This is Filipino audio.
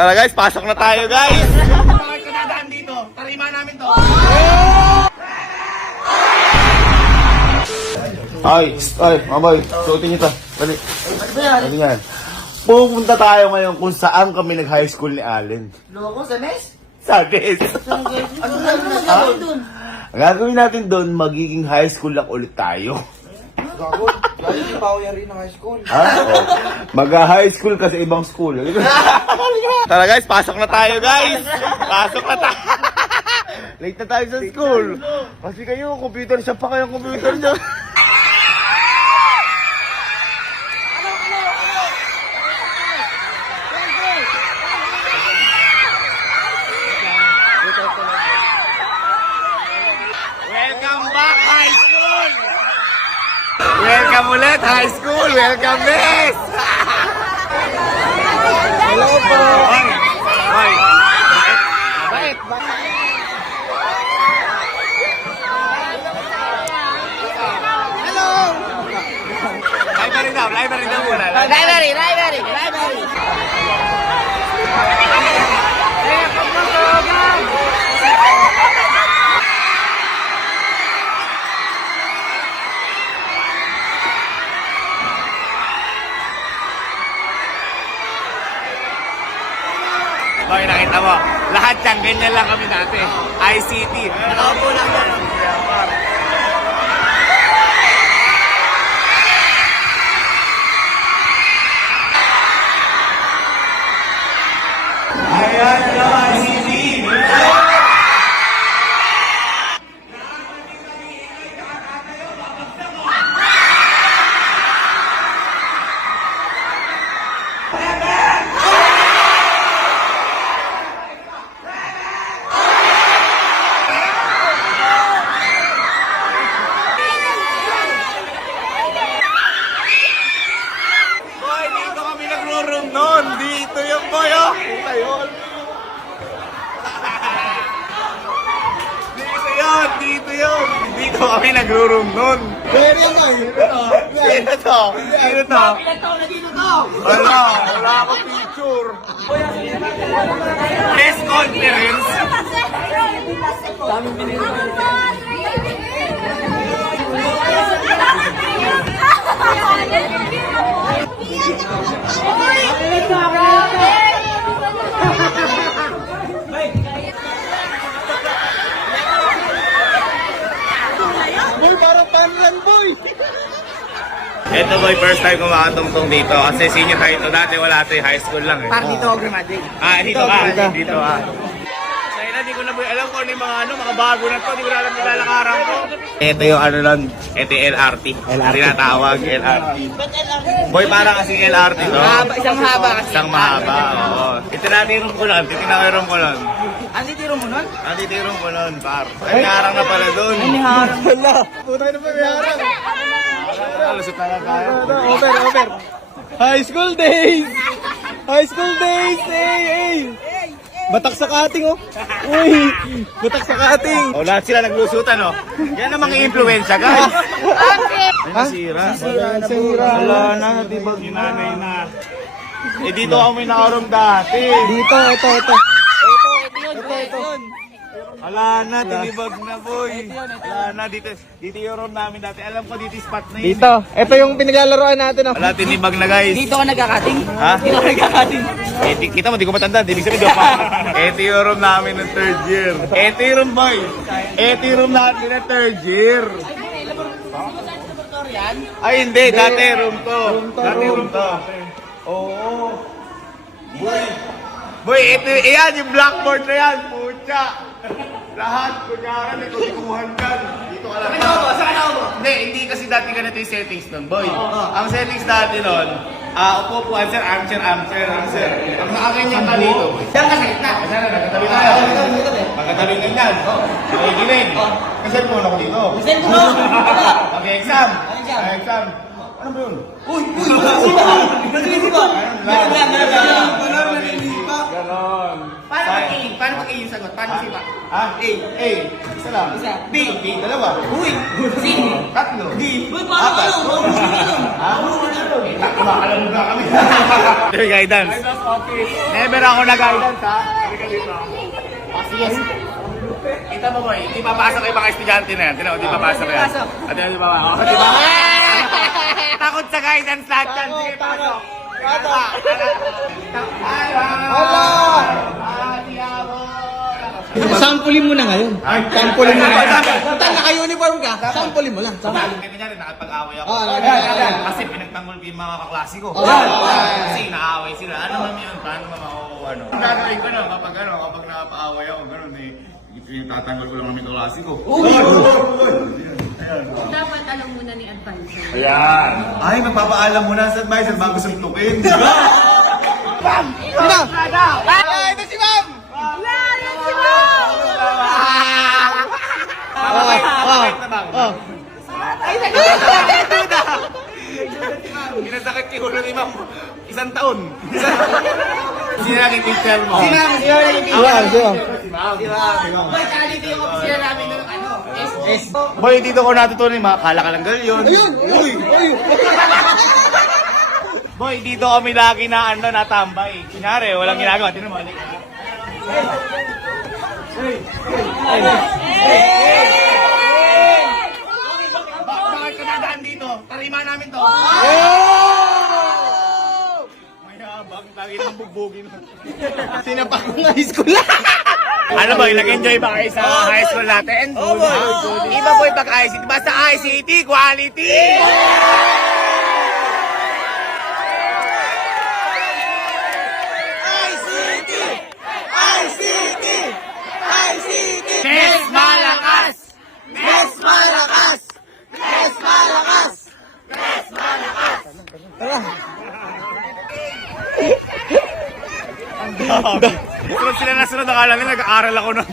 Tara guys, pasok na tayo guys! Bakit ka dadaan dito? Tarima namin to. Ay, mamay, suotin niyo to. Dali. Ano yan? Pupunta tayo ngayon kung saan kami nag-high school ni Allen. Loko sa mes? Sa Des. Ano na gagawin dun? Ang gagawin natin doon, magiging high school lang ulit tayo. Gago, lalo si Pao yan rin ng high school. Ha? Oh. Mag-high school ka sa ibang school. Tara guys, pasok na tayo guys! Pasok na tayo! Late na tayo sa school. Kasi kayo, computer shop pa kayo, computer shop. Welcome back, high school! Welcome ulit, high school! Welcome, miss! Hello po! Hoy! Bakit? Hello! Library daw muna. Library! Hoy, nakita mo, lahat yan, ganyan lang kami dati. ICT. Nakaupo lang yan. Ayan, ICT. Boy, dito kami nagro-room noon. Dito yung boy, oh. Puta yun. Dito yun. Dito kami nagro-room noon. Pero yan lang. Sino to? Sino to? Ilan taon na dito to? Wala akong picture. Press conference. Boy, parang paano yan, boy? Ito boy, first time kumakatungtong dito kasi senior high to. Dati wala ito, high school lang eh. Parang dito ako graduate. Dito ka. Dito ka. Kaya na, di ko na boy alam kung ano yung mga bago na to. Di ko na alam nilalakaran ko. Ito yung ano lang, ito yung LRT. Tinatawag, LRT. Boy, parang kasing LRT to. Isang mahaba kasi. Isang mahaba, oo. Itinatirom ko lang, titinakirom ko lang. Ano tiro mo nun? Titirom ko nun, par. Ay, naharang na pala dun. Wala. Puta na pa may harap. Lusot na lang tayo. Over. High school days! High school days! Hey! Batak sa kating, oh. Uy! Batak sa kating. O, lahat sila naglusutan, oh. Yan ang mga influensya, guys. Ay, nasira. Wala na, natibag yung nanay na. Eh, dito kami nakaroon dati. Dito, ito. Wala na, tinibag na, boy. Wala na, dito yung room namin dati. Alam ko, dito yung spot na yun. Dito. Ito yung pinaglalaroan natin, oh. Wala, tinibag na, guys. Dito ka nagkakating? Ha? Dito ka nagkakating? Eh, kita mo, di ko matanda. Ibig sabihin, di ko pa. Ito yung room namin ng third year. Ito yung room, boy. Ito yung room natin ng third year. Ay, hindi. Dati room to. Dati room to. Oo. Boy, ito, yan, yung blackboard na yan. Pucha. Lahat, kunyara, may kutikuhan dyan. Dito ka lang. Saan ako mo? Hindi kasi dati ganito yung settings nun, boy. Ang settings dati nun, upo po, answer. Ang nakaganyan ka dito, boy. Diyan ka sa gitna. Kasi na, nagkatabi tayo. Magkatabi na yan. Nakikinig. Kasi po ako dito. Send mo no? Wala. Mag-exam. exam? Exam. Ano ba yun? Uy! Nag-iisipa! Ganon. Paano pag-A? Paano pag-A yung sagot? Paano sipa? A. Isa lang. Isa. B. Dalawa. Uy! C! Tatlo. Uy, paano Apat. ano? Marunong ka nun. Ha? Takbo, alam mo na kami. Ito yung guidance. Never ako na-guidance, ha? Sige. Kita mo, boy, hindi papasok yung mga estudyante na yan. Tinan mo, hindi papasok yan. At di ba? Oh, di ba? Takot sa guidance lahat yan. Sige, pasok. Sampulin mo na ngayon. Sampulin mo na ngayon. Tal, naka-uniform ka. Sampulin mo lang. Sampulin. Kaya kunyari, nakapag-away ako. Kasi pinagtanggol ko yung mga kaklase ko. Kasi inaaway sila. Ano man yun? Paano naman ako, ano? Ang gagawin ko na, kapag nakapa-away ako, gano'n eh. Yung tatanggol ko lang ng mga kaklase ko. Dapat alam muna ni advisor. Ayan. Ay, magpapaalam mo na sa advisor bago suntukin. Sino? Ito si Ma'am! Pinasakit yung ulo ni Ma'am. Isang taon. Sino naging teacher mo? Si ma'am, si ma'am naging Sino? Boy, quality yung officer namin ng ano, S. Boy, dito ko natutunan yung mga kala ka lang galyon. Ayun! Uy! Uy! Boy, dito kami lagi na ano, natambay. Kunyari, walang ginagawa. Tinan mo, alik. Bakit ka dadaan dito? Tarima namin to. Mayabang, lagi ng bugbugin. Sinapak ko ng high school. Ano boy, nag-enjoy ba kayo sa high school natin? Oo boy. Iba boy pag ICT. Basta ICT, quality! Mes malakas! Mes malakas! Mes malakas! Mes malakas! Sunod sila na sunod, akala nila nag-aaral ako nun.